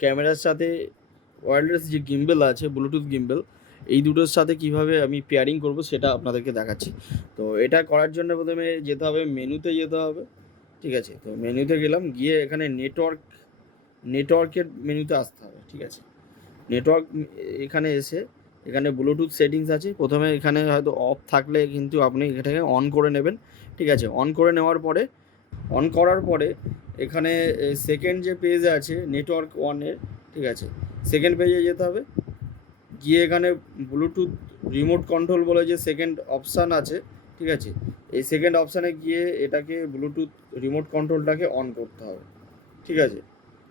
ক্যামেরার সাথে ওয়্যারলেস যে গিম্বেল আছে, ব্লুটুথ গিম্বেল, এই দুটোর সাথে কিভাবে আমি পেয়ারিং করব সেটা আপনাদেরকে দেখাচ্ছি। তো এটা করার জন্য প্রথমে যেতে হবে, মেনুতে যেতে হবে, ঠিক আছে। তো মেনুতে গেলাম, গিয়ে এখানে নেটওয়ার্কের মেনুতে আসতে হবে, ঠিক আছে। নেটওয়ার্ক এখানে এসে এখানে ব্লুটুথ সেটিংস আছে, প্রথমে এখানে হয়তো অফ থাকলে কিন্তু আপনি এটাকে অন করে নেবেন, ঠিক আছে। অন করার পরে এখানে সেকেন্ড যে পেজ আছে নেটওয়ার্ক ওয়ানের, ঠিক আছে, সেকেন্ড পেজে যেতে হবে, গিয়ে এখানে ব্লুটুথ রিমোট কন্ট্রোল বলে যে সেকেন্ড অপশান আছে, ঠিক আছে। এই সেকেন্ড অপশানে গিয়ে এটাকে ব্লুটুথ রিমোট কন্ট্রোলটাকে অন করতে হবে, ঠিক আছে।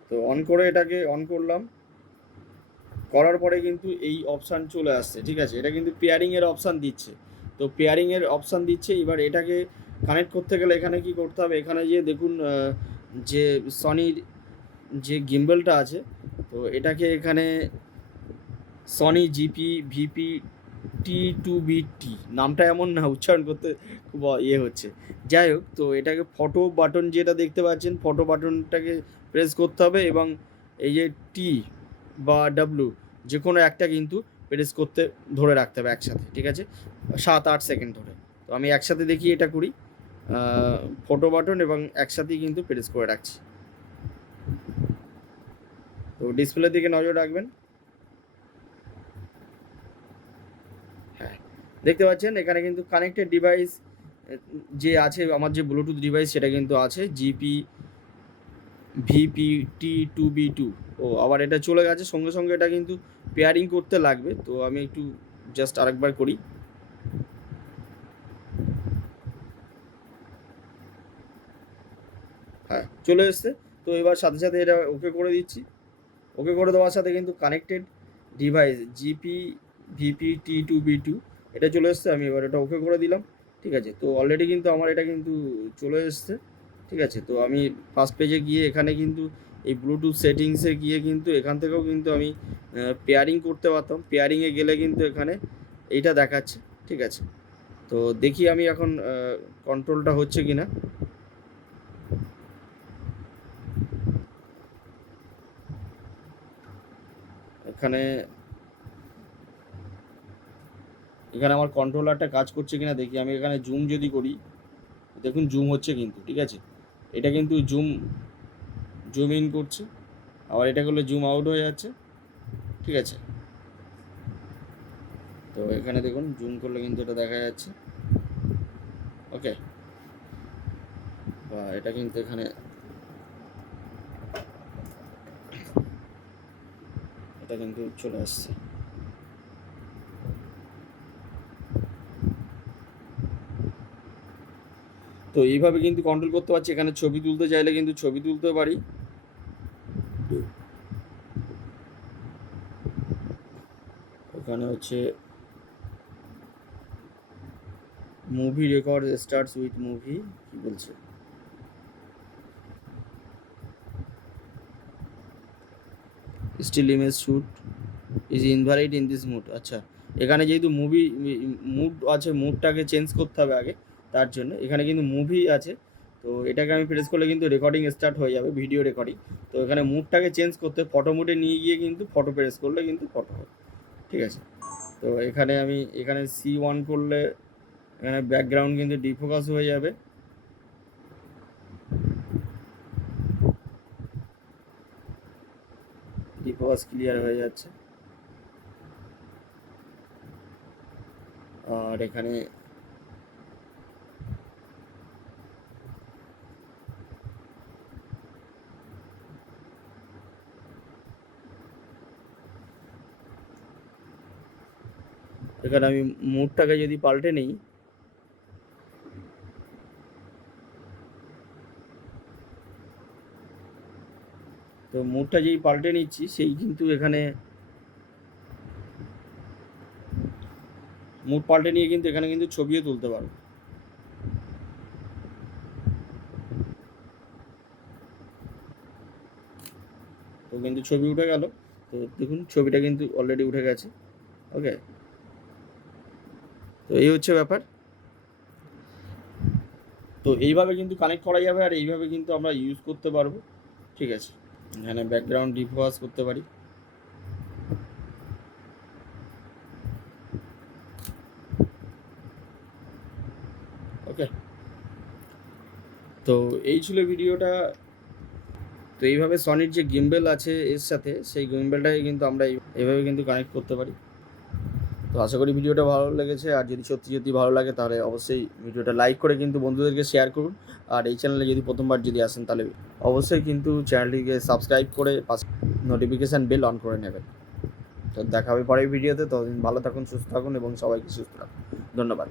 তো অন করে এটাকে অন করলাম, করার পরে কিন্তু এই অপশান চলে আসছে, ঠিক আছে। এটা কিন্তু পেয়ারিংয়ের অপশান দিচ্ছে, তো পেয়ারিংয়ের অপশান দিচ্ছে। এবার এটাকে কানেক্ট করতে গেলে এখানে কি করতে হবে, এখানে যে দেখুন যে সনির যে গিম্বলটা আছে, তো এটাকে এখানে সনি GP-VPT2BT, নামটা এমন না, উচ্চারণ করতে খুব হচ্ছে। যাই হোক, তো এটাকে ফটো বাটন যেটা দেখতে পাচ্ছেন, ফটো বাটনটাকে প্রেস করতে হবে, এবং এই যে টি বা ডাব্লু যে কোনো একটা কিন্তু প্রেস করতে ধরে রাখতে হবে একসাথে, ঠিক আছে, 7-8 সেকেন্ড ধরে। তো আমি একসাথে দেখি এটা করি, ফটো বাটন এবং একসাথেই কিন্তু প্রেস করে রাখছি। তো ডিসপ্লের দিকে নজর রাখবেন। হ্যাঁ, দেখতে পাচ্ছেন এখানে কিন্তু কানেক্টেড ডিভাইস যে আছে, আমার যে ব্লুটুথ ডিভাইস সেটা কিন্তু আছে GP-VPT2BT। ও আবার এটা চলে গেছে, সঙ্গে সঙ্গে এটা কিন্তু পেয়ারিং করতে লাগবে। তো আমি একটু জাস্ট আরেকবার করি। হ্যাঁ, চলে এসছে। তো এবার সাথে সাথে এটা ওকে করে দিচ্ছি। ওকে করে দেওয়ার সাথে কিন্তু কানেক্টেড ডিভাইস GP-VPT2BT এটা চলে এসছে। আমি এবার এটা ওকে করে দিলাম, ঠিক আছে। তো অলরেডি কিন্তু আমার এটা কিন্তু চলে এসছে, ঠিক আছে। তো আমি ফার্স্ট পেজে গিয়ে এখানে কিন্তু এই ব্লুটুথ সেটিংসে গিয়ে কিন্তু এখান থেকেও কিন্তু আমি পেয়ারিং করতে পারতাম। পেয়ারিংয়ে গেলে কিন্তু এখানে এইটা দেখাচ্ছে, ঠিক আছে। তো দেখি আমি এখন কন্ট্রোলটা হচ্ছে কি না। এখানে এখানে আমার কন্ট্রোলারটা কাজ করছে কিনা দেখি। আমি এখানে জুম যদি করি, দেখুন জুম হচ্ছে কিন্তু, ঠিক আছে। এটা কিন্তু জুম ইন করছে, আবার এটা করলে জুম আউট হয়ে যাচ্ছে, ঠিক আছে। তো এখানে দেখুন জুম করলে কিন্তু এটা দেখা যাচ্ছে, ওকে। বা এটা কিন্তু এখানে এটা কিন্তু চলে আসছে। তো এইভাবে কিন্তু কন্ট্রোল করতে পারছি। এখানে ছবি তুলতে চাইলে কিন্তু ছবি তুলতে পারি। ওখানে হচ্ছে movie record starts with movie, কি বলছে, still image shoot is invalid in this mode. আচ্ছা, এখানে যেহেতু মুড আছে, মুডটাকে চেঞ্জ করতে হবে আগে, তার জন্য এখানে কিন্তু মুভি আছে। তো এটাকে আমি প্রেস করলে কিন্তু রেকর্ডিং স্টার্ট হয়ে যাবে, ভিডিও রেকর্ডিং। তো এখানে মুডটাকে চেঞ্জ করতে ফটো মুডে নিয়ে গিয়ে কিন্তু ফটো প্রেস করলে কিন্তু ফটো হবে, ঠিক আছে। তো এখানে C1 করলে এখানে ব্যাকগ্রাউন্ড কিন্তু ডিফোকাস হয়ে যাবে, ডিফোকাস ক্লিয়ার হয়ে যাচ্ছে। আর এখানে আমি মুডটাকে যদি পাল্টে নিই, তো মুডটা যেই পাল্টে নিচ্ছি সেই কিন্তু এখানে মুড পাল্টে নিয়ে কিন্তু এখানে কিন্তু ছবিও তুলতে পারবো। তো কিন্তু ছবি উঠে গেল। তো দেখুন ছবিটা কিন্তু অলরেডি উঠে গেছে, ওকে। তো এই হচ্ছে ব্যাপার। তো এইভাবে কিন্তু কানেক্ট করা যাবে, আর এইভাবে কিন্তু আমরা ইউজ করতে পারবো, ঠিক আছে। এখানে ব্যাকগ্রাউন্ড ডিফোকাস করতে পারি। ওকে, তো এই ছিল ভিডিওটা। তো এইভাবে সনির যে গিম্বেল আছে এর সাথে, সেই গিম্বেলটাকে কিন্তু আমরা এইভাবে কিন্তু কানেক্ট করতে পারি। তো আশা করি ভিডিওটা ভালো লেগেছে, আর যদি সত্যি ভালো লাগে তাহলে অবশ্যই ভিডিওটা লাইক করে কিন্তু বন্ধুদেরকে শেয়ার করুন। আর এই চ্যানেলে যদি প্রথমবার যদি আসেন তাহলে অবশ্যই কিন্তু চ্যানেলটিকে সাবস্ক্রাইব করে পাশে নোটিফিকেশান বেল অন করে নেবেন। তো দেখা হবে পরের ভিডিওতে। ততদিন ভালো থাকুন, সুস্থ থাকুন এবং সবাইকে সুস্থ রাখুন। ধন্যবাদ।